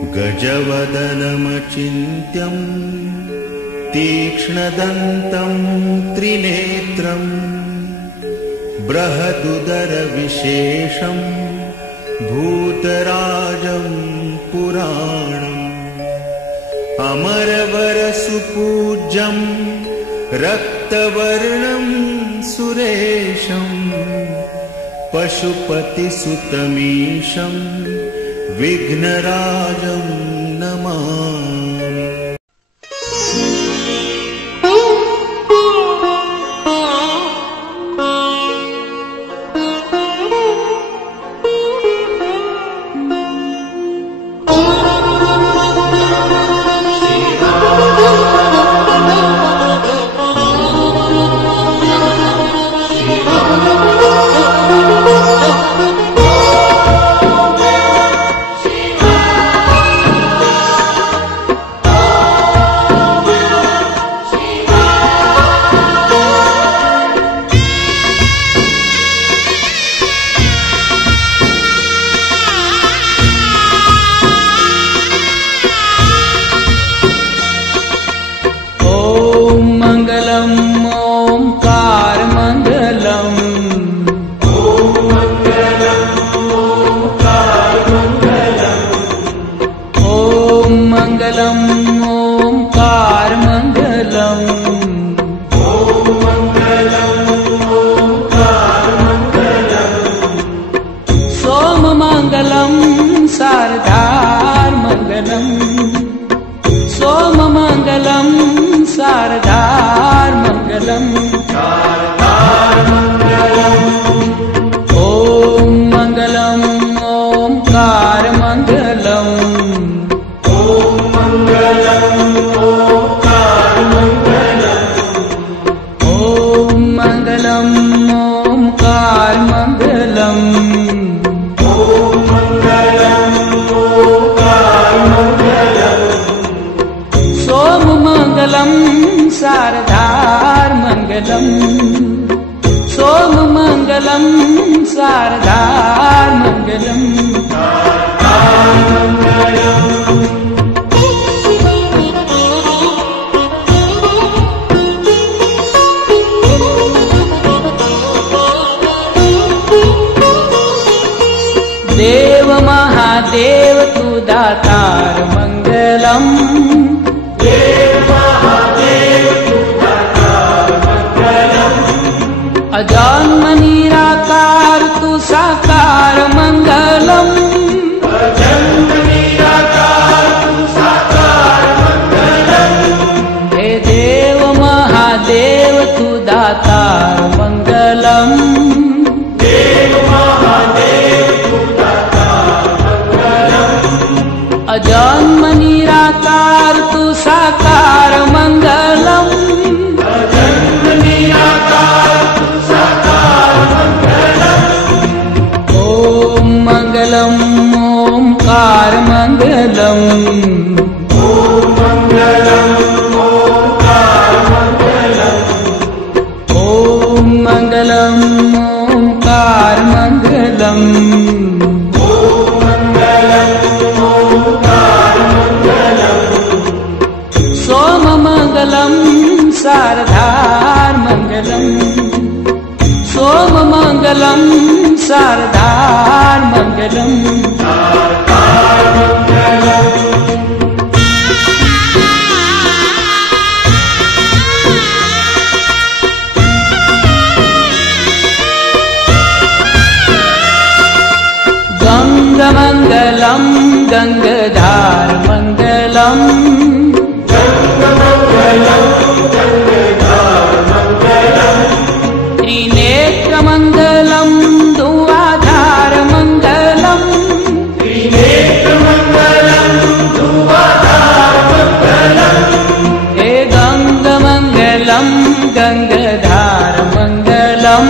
गजवदनमचिन्त्यं तीक्ष्णदन्तं त्रिनेत्रं बृहदुदरविशेषं भूतराजं पुराणम् अमरवरसुपूज्यं रक्तवर्णं सुरेशं पशुपतिसुतमीशं विघ्नराजं नमामि। देव महादेव तू दातार मंगलम, देव महादेव तू दातार मंगलम, अजन्म निराकार तू साकार मंगलम, अजन्म निराकार तू साकार मंगलम, हे देव महादेव तू दातार मंगलम, देव महादेव अजन्म निराकार तू साकार मंगलम, अजन्म निराकार तू साकार मंगलम, ओम मंगलम ओंकार मंगलम, ओम मंगलम ओंकार मंगलम, ओम मंगलम ओंकार मंगलम, शारदार मंगलम, सोम मंगलम शारदार मंगलम, शारदार मंगलम। गंग मंगलम गंगधार मंगलम, गंग मंगलम त्रिनेत्र मंगलम दुआधार मंगलम, त्रिनेत्र मंगलम दुआधार मंगलम, हे गंग मंगलम गंगधार मंगलम,